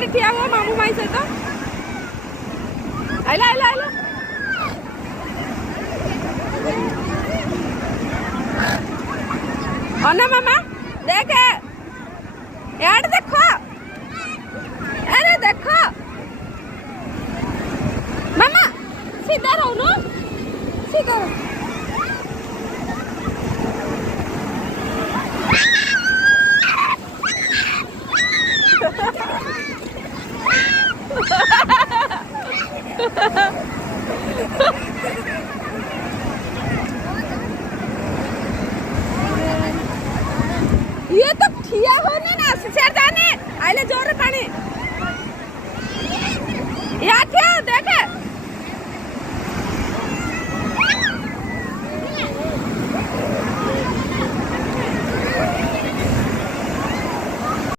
ये ठिया हुआ मामू माई सहित आइला आइला आइला अना मामा देख यार देखो अरे देखो मामा सीधा रहो सीधा रहो